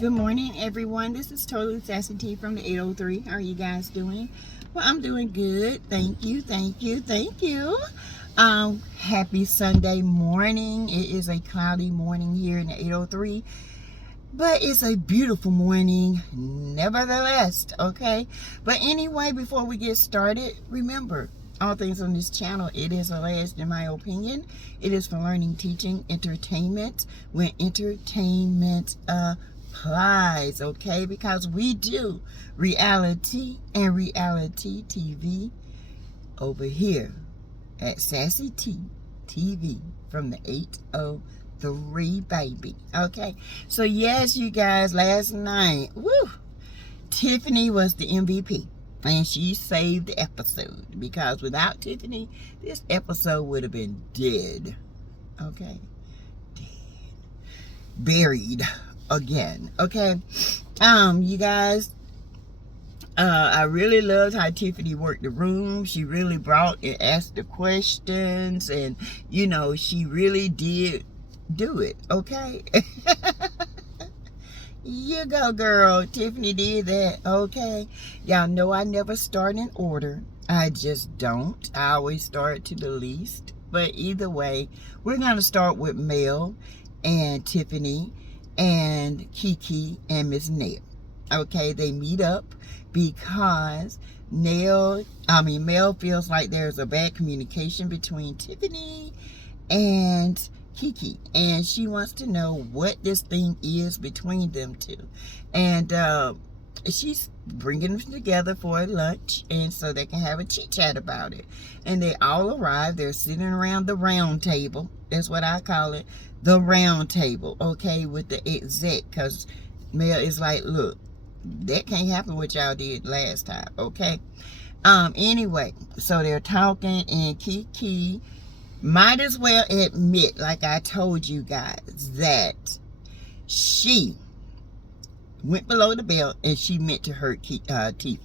Good morning, everyone. This is Totally Sassy T from the 803. How are you guys doing? Well, I'm doing good. Thank you, thank you, thank you. Happy Sunday morning. It is a cloudy morning here in the 803, but it's a beautiful morning nevertheless, okay? But anyway, before we get started, remember, all things on this channel, it is alleged, in my opinion, it is for learning, teaching, entertainment, when entertainment applies, okay? Because we do reality and reality TV over here at Sassy T TV from the 803, baby. Okay, so yes, you guys, last night, woo, Tiffany was the MVP, and she saved the episode, because without Tiffany, this episode would have been dead. Okay, dead, buried again. Okay, you guys, I really loved how Tiffany worked the room. She really brought and asked the questions, and you know, she really did do it. Okay. You go, girl. Tiffany did that. Okay, y'all know I never start in order. I just don't. I always start to the least. But either way, we're gonna start with Mel and Tiffany and Kiki and Miss Nell. Okay, they meet up because Mel feels like there's a bad communication between Tiffany and Kiki, and she wants to know what this thing is between them two. And she's bringing them together for lunch, and so they can have a chit chat about it. And they all arrive. They're sitting around the round table. That's what I call it, the round table. Okay, with the exec, because Mel is like, look, that can't happen what y'all did last time. Okay. Anyway, so they're talking, and Kiki might as well admit, like I told you guys, that she went below the belt and she meant to hurt Tiffany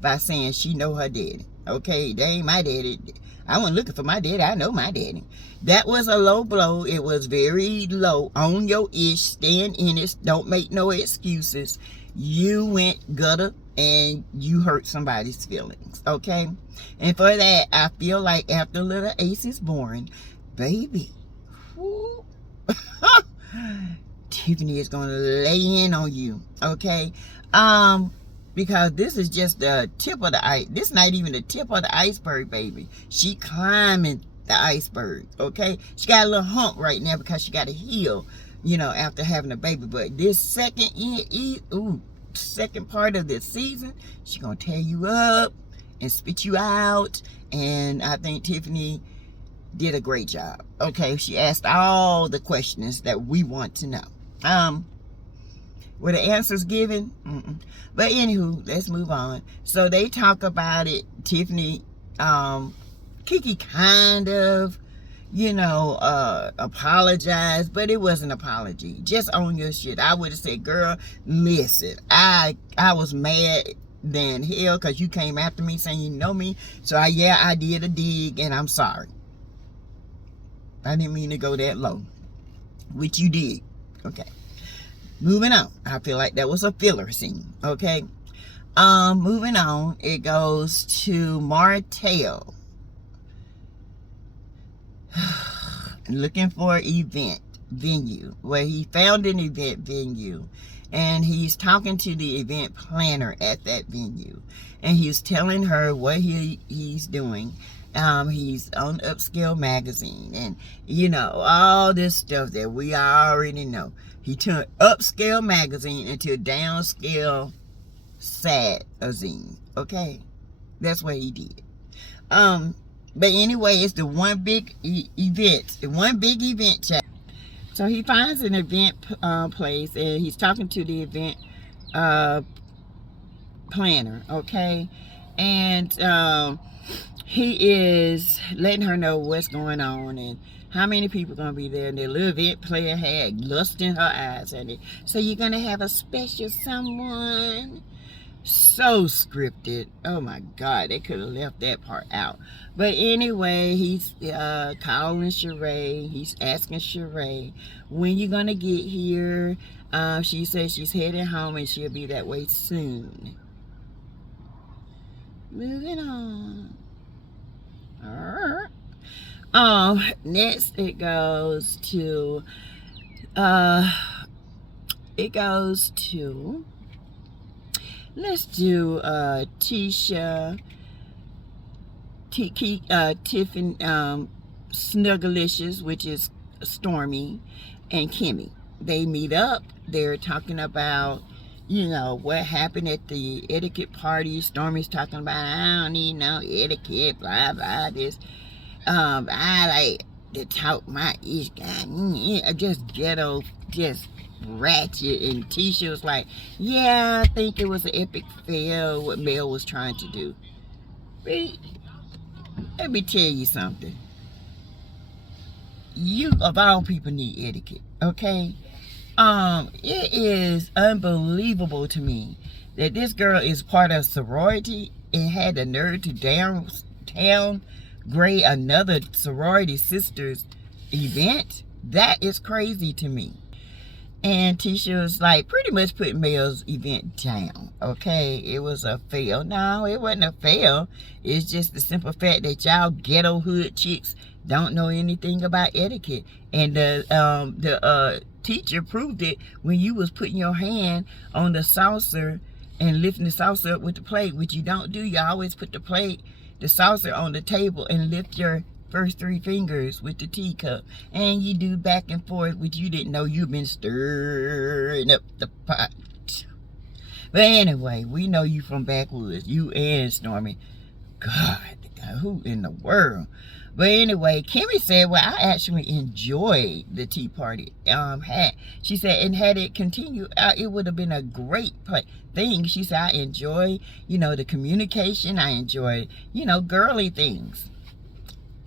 by saying she know her daddy. Okay, they ain't my daddy. I wasn't looking for my daddy. I know my daddy. That was a low blow. It was very low. On your ish. Stand in it. Don't make no excuses. You went gutter and you hurt somebody's feelings. Okay? And for that, I feel like after little Ace is born, baby, whoo, Tiffany is going to lay in on you. Okay? Because this is just the tip of the ice. This is not even the tip of the iceberg, baby. She climbing the iceberg, okay? She got a little hump right now because she got to heal, you know, after having a baby. But this second part of this season, she gonna tear you up and spit you out. And I think Tiffany did a great job. Okay, she asked all the questions that we want to know. Were the answers given? But anywho, let's move on. So they talk about it. Tiffany, Kiki kind of, you know, apologized, but it wasn't an apology. Just own your shit. I would have said, girl, listen, I was mad than hell because you came after me saying you know me. So I did a dig, and I'm sorry. I didn't mean to go that low, which you did. Okay. Moving on. I feel like that was a filler scene. Okay. Moving on. It goes to Martell. Looking for an event venue. Well, he found an event venue, and he's talking to the event planner at that venue, and he's telling her what he's doing. He's on Upscale magazine, and you know, all this stuff that we already know. He turned Upscale magazine into Downscale Sad-azine. Okay, that's what he did. But anyway, it's the one big event, chat. So he finds an event place, and he's talking to the event planner. Okay, and he is letting her know what's going on and how many people are going to be there. And the little event player had lust in her eyes. And so you're going to have a special someone. So scripted. Oh my God, they could have left that part out. But anyway, he's calling Sheree. He's asking Sheree, when you going to get here? She says she's heading home and she'll be that way soon. Moving on. Next it goes to let's do Tisha, Tiffany, Snuggalicious, which is Stormy, and Kimmy. They meet up. They're talking about, you know, what happened at the etiquette party. Stormy's talking about, I don't need no etiquette, blah, blah, this. I like to talk my ish guy, just ghetto, just ratchet. And Tisha was like, yeah, I think it was an epic fail what Mel was trying to do. Let me tell you something. You, of all people, need etiquette, okay? It is unbelievable to me that this girl is part of sorority and had the nerve to downgrade another sorority sister's event. That is crazy to me. And Tisha was like pretty much putting Mel's event down, okay? It was a fail. No, it wasn't a fail. It's just the simple fact that y'all ghetto hood chicks don't know anything about etiquette. And the teacher proved it when you was putting your hand on the saucer and lifting the saucer up with the plate, which you don't do. You always put the saucer on the table and lift your first 3 fingers with the teacup, and you do back and forth, which you didn't know you've been stirring up the pot. But anyway, we know you from backwoods, you and Stormy. God, who in the world? But anyway, Kimmy said, well, I actually enjoyed the tea party. She said, and had it continued, it would have been a great thing. She said, I enjoy, you know, the communication. I enjoy, you know, girly things.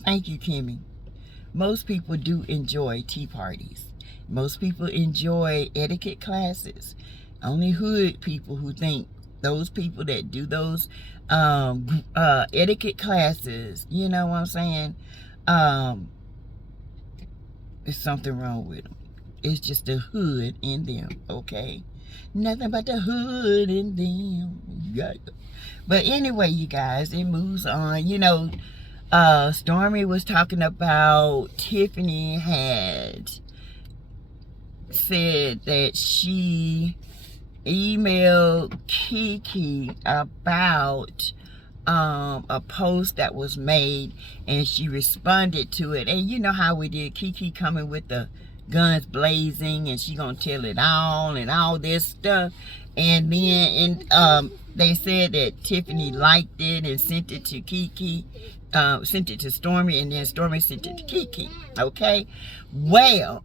Thank you, Kimmy. Most people do enjoy tea parties. Most people enjoy etiquette classes. Only hood people who think those people that do those etiquette classes, you know what I'm saying? There's something wrong with them. It's just the hood in them, okay? Nothing but the hood in them. Yeah. But anyway, you guys, it moves on. You know, Stormy was talking about Tiffany had said that she emailed Kiki about a post that was made, and she responded to it. And you know how we did, Kiki coming with the guns blazing, and she gonna tell it all and all this stuff. And then they said that Tiffany liked it and sent it to Kiki, sent it to Stormy, and then Stormy sent it to Kiki. Okay, well,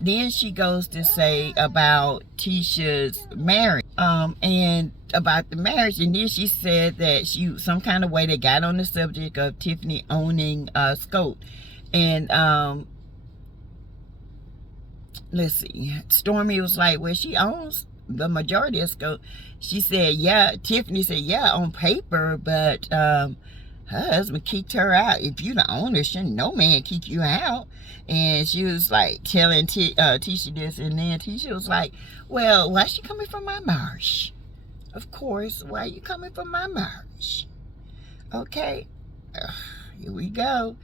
then she goes to say about Tisha's marriage, and about the marriage, and then she said that she, some kind of way, they got on the subject of Tiffany owning Scope. And let's see, Stormy was like, well, she owns the majority of Scope. She said, yeah. Tiffany said, yeah, on paper, but her husband kicked her out. If you the owner, shouldn't no man kick you out. And she was like telling Tisha this, and then Tisha was like, well, why is she coming from my marsh? Of course, why are you coming from my marsh? Okay, here we go.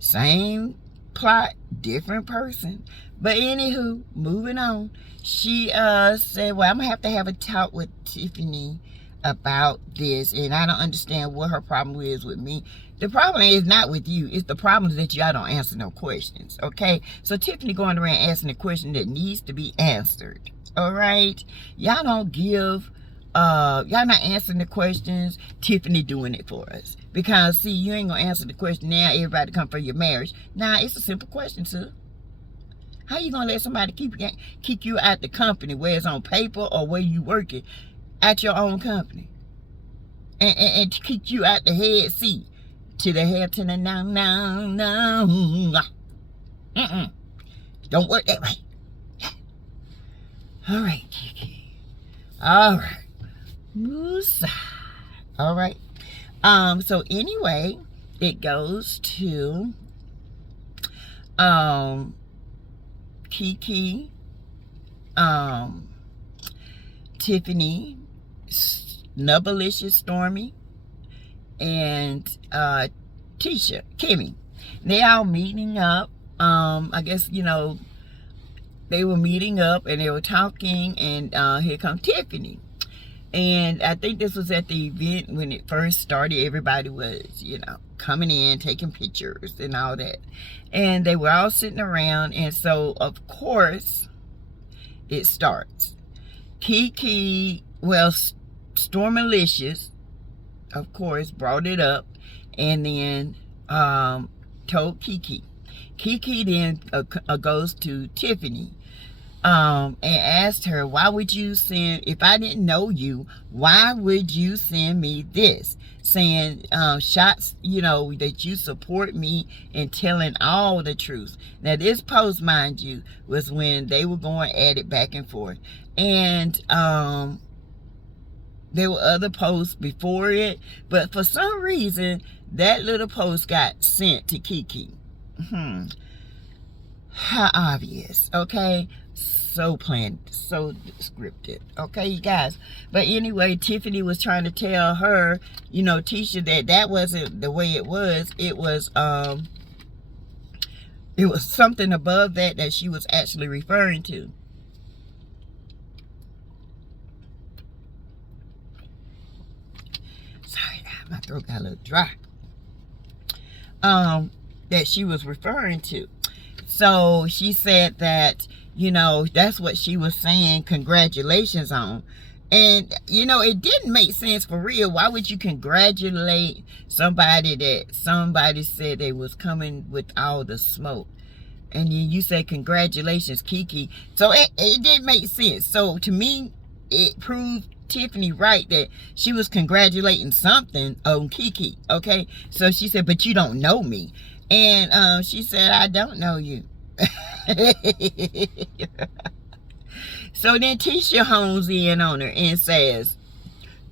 Same plot, different person. But anywho, moving on. She said, well, I'm gonna have a talk with Tiffany about this, and I don't understand what her problem is with me. The problem is not with you, it's the problem is that y'all don't answer no questions, okay? So Tiffany going around asking a question that needs to be answered, all right? Y'all don't give, y'all not answering the questions. Tiffany doing it for us. Because, see, you ain't gonna answer the question now, everybody come for your marriage. Nah, it's a simple question, sir. How you gonna let somebody kick you out the company, where it's on paper or where you working, at your own company, and kick you out the head seat to the head to the no. Don't work that way. All right, Kiki. All right, Musa. All right. So anyway, it goes to Kiki Tiffany, Snubblicious Stormy, and Tisha, Kimmy. They all meeting up. I guess, you know, they were meeting up and they were talking, and here comes Tiffany. And I think this was at the event when it first started. Everybody was, you know, coming in, taking pictures and all that. And they were all sitting around. And so, of course, it starts. Kiki, well, Stormalicious, of course, brought it up. And then told Kiki. Kiki then goes to Tiffany. And asked her, why would you send, if I didn't know you, why would you send me this? Saying shots, you know, that you support me in telling all the truth. Now, this post, mind you, was when they were going at it back and forth. And there were other posts before it, but for some reason, that little post got sent to Kiki. How obvious, okay? So planned, so scripted, okay, you guys. But anyway, Tiffany was trying to tell her, you know, Tisha, that wasn't the way it was. It was something above that she was actually referring to. Sorry, my throat got a little dry. That she was referring to. So she said that, you know, that's what she was saying congratulations on. And, you know, it didn't make sense for real. Why would you congratulate somebody that somebody said they was coming with all the smoke? And you say congratulations, Kiki. So it didn't make sense. So to me, it proved Tiffany right that she was congratulating something on Kiki, okay? So she said, but you don't know me. And she said, I don't know you. So then Tisha hones in on her and says,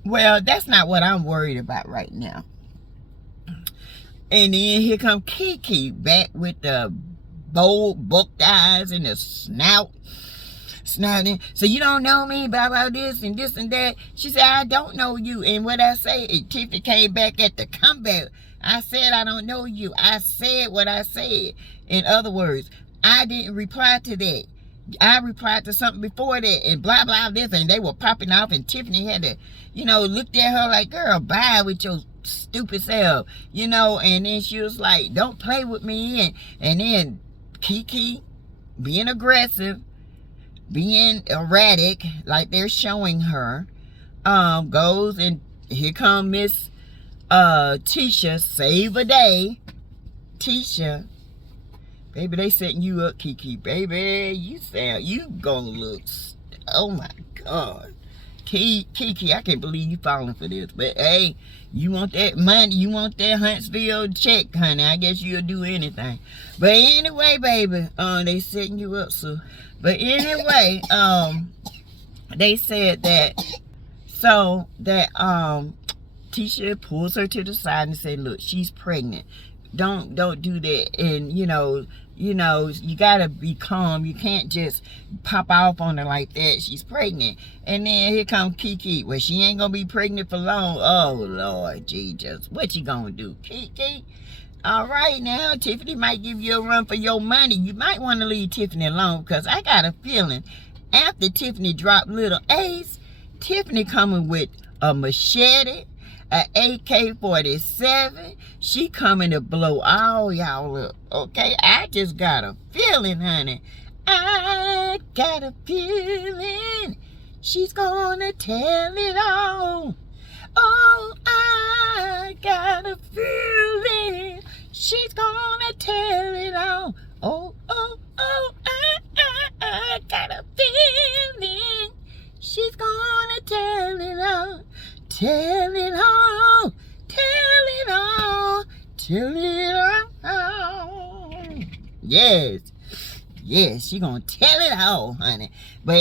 well, that's not what I'm worried about right now. And then here come Kiki back with the bold booked eyes and the snouting. So you don't know me about this and this and that. She said, I don't know you. And what I say, Tiffany came back at the comeback. I said, I don't know you. I said what I said. In other words, I didn't reply to that. I replied to something before that and blah, blah, this. And they were popping off and Tiffany had to, you know, looked at her like, girl, bye with your stupid self. You know, and then she was like, don't play with me. And then Kiki, being aggressive, being erratic, like they're showing her, goes and here come Miss Tisha, save a day. Tisha, baby, they setting you up, Kiki. Baby, you gonna look, oh my God. Kiki, I can't believe you falling for this. But hey, you want that money, you want that Huntsville check, honey. I guess you'll do anything. But anyway, baby, they setting you up, so. But anyway, they said that, so that Tisha pulls her to the side and said, look, she's pregnant. Don't do that. And you know, you gotta be calm. You can't just pop off on her like that. She's pregnant. And then here comes Kiki. Well, she ain't gonna be pregnant for long. Oh Lord Jesus, what you gonna do, Kiki? All right, now Tiffany might give you a run for your money. You might want to leave Tiffany alone, because I got a feeling after Tiffany dropped little Ace, Tiffany coming with a machete, a AK-47. She coming to blow all y'all up, okay? I just got a feeling, honey. I got a feeling she's gonna tell it all. Oh, I got a feeling she's gonna tell it all. Oh, oh, oh, I got a feeling she's gonna tell it all. Tell it all, tell it all, tell it all. Yes, she gonna tell it all, honey. But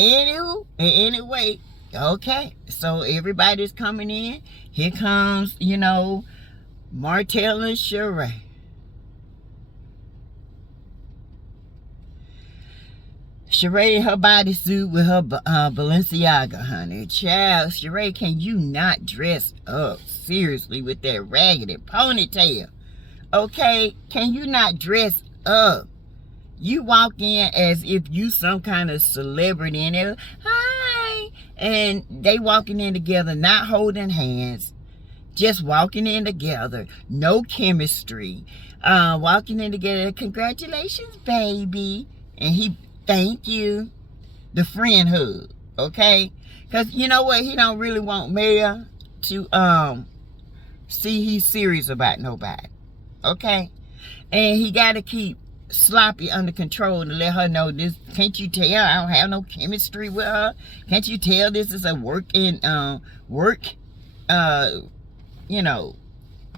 anyway, okay, so everybody's coming in. Here comes, you know, Martell and Sheree. Sheree in her bodysuit with her Balenciaga, honey. Child, Sheree, can you not dress up seriously with that raggedy ponytail? Okay, can you not dress up? You walk in as if you some kind of celebrity and they're, hi, and they walking in together, not holding hands, just walking in together, no chemistry, walking in together, congratulations, baby, and he, thank you, the friend hug, okay? Because you know what, he don't really want Mel to see he's serious about nobody, okay? And he got to keep Sloppy under control to let her know this. Can't you tell I don't have no chemistry with her? Can't you tell this is a you know,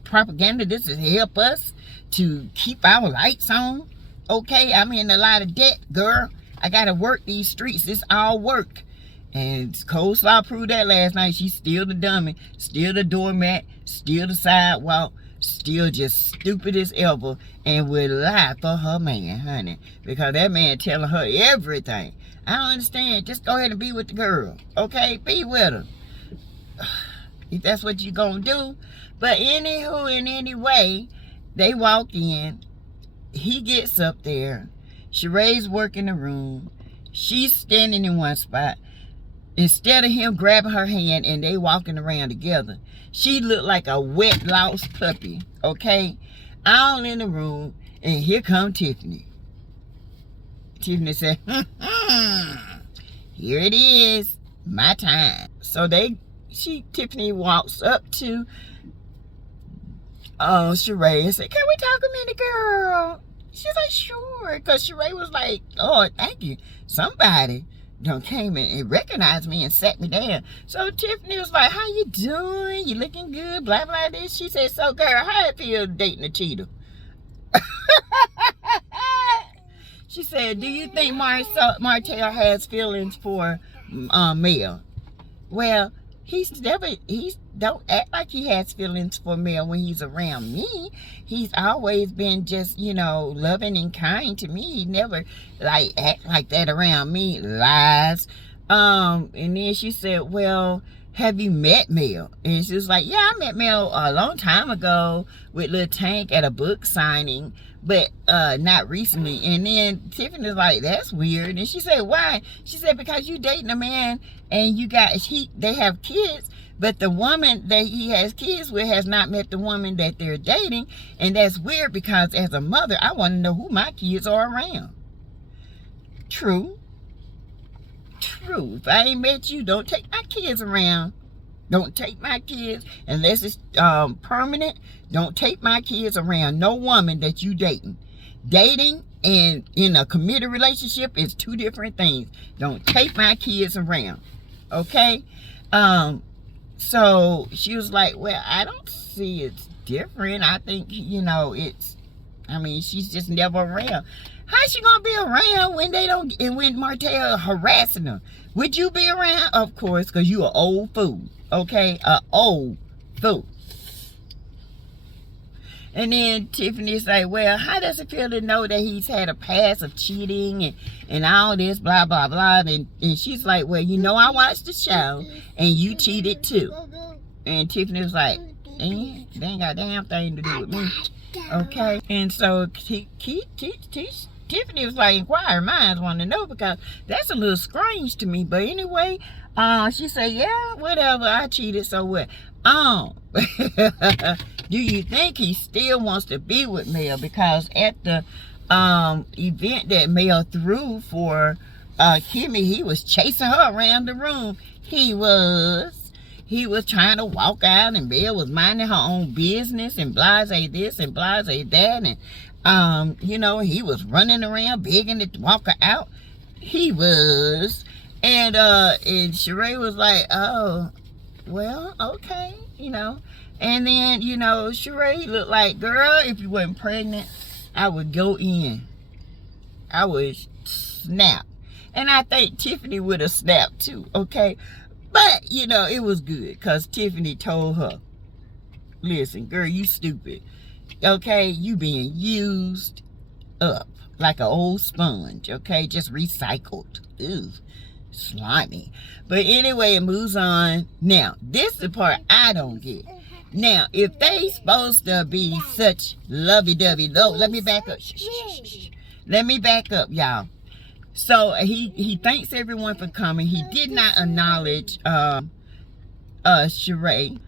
propaganda? This is help us to keep our lights on. Okay, I'm in a lot of debt, girl. I gotta work these streets. It's all work. And Coleslaw proved that last night. She's still the dummy, still the doormat, still the sidewalk, still just stupid as ever, and would lie for her man, honey, because that man telling her everything. I don't understand. Just go ahead and be with the girl, okay? Be with her if that's what you gonna do. But anywho, in any way, they walk in. He gets up there. Sheree's working the room. She's standing in one spot. Instead of him grabbing her hand and they walking around together, she looked like a wet, lost puppy, okay? All in the room, and here come Tiffany. Tiffany said, here it is, my time. So Tiffany walks up to Sheree and said, can we talk a minute, girl? She's like, sure, because Sheree was like, oh, thank you. Somebody done came in and recognized me and sat me down. So Tiffany was like, how you doing? You looking good? Blah, blah, this. She said, so girl, how it feel dating a cheater? She said, do you think Martell has feelings for Mel? Well, he's don't act like he has feelings for Mel when he's around me. He's always been just, you know, loving and kind to me. He never like act like that around me. Lies. And then she said, well, have you met Mel? And she was like, yeah, I met Mel a long time ago with Lil Tank at a book signing, but not recently. And then Tiffany was like, that's weird. And she said, why? She said, because you dating a man and they have kids, but the woman that he has kids with has not met the woman that they're dating. And that's weird because as a mother, I want to know who my kids are around. True. If I ain't met you, don't take my kids around. Don't take my kids unless it's permanent. Don't take my kids around no woman that you dating. Dating and in a committed relationship is two different things. Don't take my kids around. Okay? So she was like, well, I don't see it's different. I think, you know, she's just never around. How's she gonna be around when they don't, and when Martell harassing her? Would you be around? Of course, because you an old fool, okay? An old fool. And then Tiffany's like, well, how does it feel to know that he's had a past of cheating and all this, blah, blah, blah. And she's like, well, you know, I watched the show and you cheated too. And Tiffany was like, they ain't got a damn thing to do with me. Okay? And so Tiffany was like, inquire minds want to know because that's a little strange to me. But anyway, she said, yeah, whatever, I cheated, so what? Do you think he still wants to be with Mel? Because at the event that Mel threw for Kimmy, he was chasing her around the room. He was trying to walk out, and Mel was minding her own business and blase this and blase that, and you know, he was running around begging to walk her out. He was, and Sheree was like, oh, well, okay, you know. And then, you know, Sheree looked like, girl, if you wasn't pregnant, I would go in. I would snap. And I think Tiffany would have snapped too, okay? But, you know, it was good because Tiffany told her, listen, girl, you stupid. Okay, you being used. up like an old sponge, okay? Just recycled. Ew, slimy. But anyway, it moves on. Now, this is the part I don't get. Now, if they supposed to be such lovey-dovey, let me back up. Let me back up, y'all. So he thanks everyone for coming. He did not acknowledge Sheree.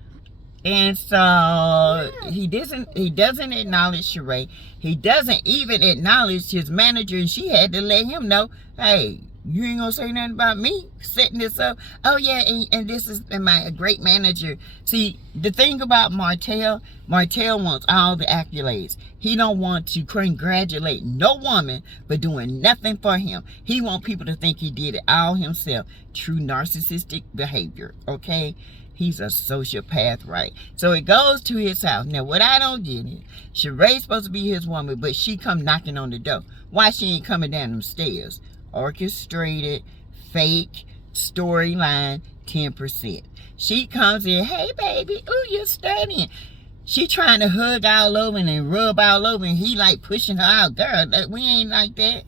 And so he doesn't acknowledge Sheree. He doesn't even acknowledge his manager, and she had to let him know, hey, you ain't gonna say nothing about me setting this up. Oh yeah, and this is my great manager. See, the thing about Martell wants all the accolades. He don't want to congratulate no woman for doing nothing for him. He want people to think he did it all himself. True narcissistic behavior, okay? He's a sociopath, right? So it goes to his house. Now, what I don't get is, Sheree's supposed to be his woman, but she come knocking on the door. Why she ain't coming down them stairs? Orchestrated, fake, storyline, 10%. She comes in, hey, baby, ooh, you're stunning. She trying to hug all over and rub all over, and he like pushing her out. Girl, we ain't like that,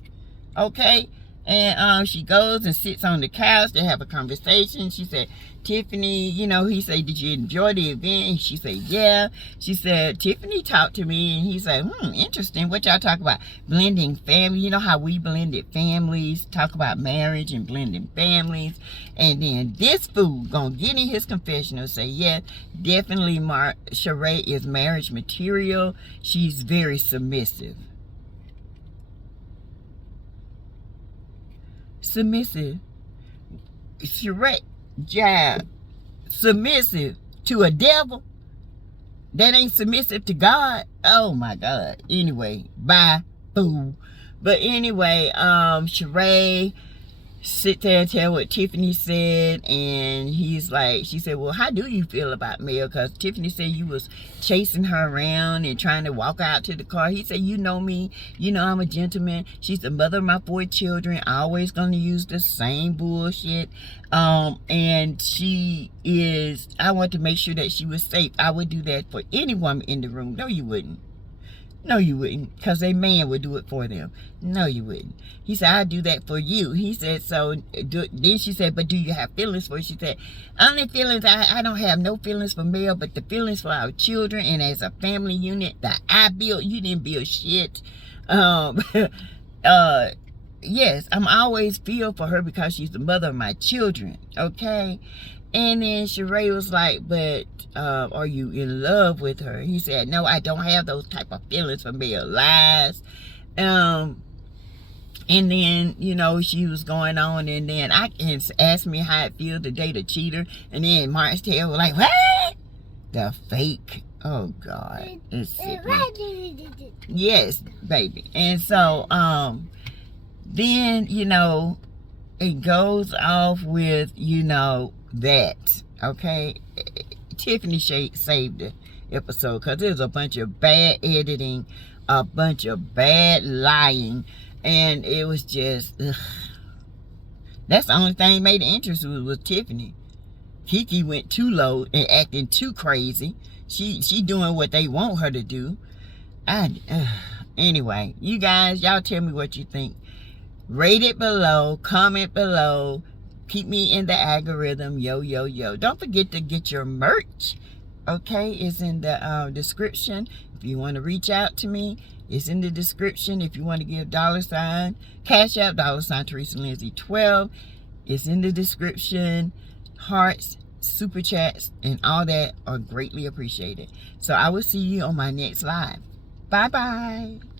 okay? And she goes and sits on the couch. They have a conversation. She said, Tiffany, you know, he said, did you enjoy the event? And she said, yeah. She said, Tiffany talked to me, and he said, interesting. What y'all talk about? Blending family. You know how we blended families, talk about marriage and blending families. And then this fool gonna get in his confessional and say, yeah, definitely Sheree is marriage material. She's very submissive. Submissive. Sheree, yeah, submissive to a devil that ain't submissive to God. Oh my God. Anyway, bye, fool. But anyway, Sheree sit there and tell what Tiffany said, and he's like, she said, well, how do you feel about Mel? Because Tiffany said you was chasing her around and trying to walk out to the car. He said, you know me, you know I'm a gentleman. She's the mother of my 4 children, always gonna use the same bullshit. And she is, I want to make sure that she was safe. I would do that for any woman in the room. No, you wouldn't. No, you wouldn't, because a man would do it for them. No, you wouldn't. He said, I'll do that for you. He said, so, then she said, but do you have feelings for her? She said, only feelings, I don't have no feelings for Mel, but the feelings for our children, and as a family unit that I built, you didn't build shit. Yes, I'm always feel for her because she's the mother of my children, okay? And then Sheree was like, but are you in love with her? He said, no, I don't have those type of feelings for Mel. Lies. And then, you know, she was going on, and then asked me how it feels to date a cheater. And then Martell was like, what? The fake. Oh, God. It's yes, baby. And so, then, you know, it goes off with, you know, that, okay? Tiffany saved the episode because there's a bunch of bad editing, a bunch of bad lying, and it was just, ugh. That's the only thing that made the interest was Tiffany. Kiki went too low and acting too crazy. She doing what they want her to do. Anyway, you guys, y'all tell me what you think. Rate it below, comment below, keep me in the algorithm, yo. Don't forget to get your merch, okay? It's in the description. If you want to reach out to me, it's in the description. If you want to give $, Cash App, $ Teresa Lindsay 12. It's in the description. Hearts, super chats, and all that are greatly appreciated. So I will see you on my next live. Bye-bye.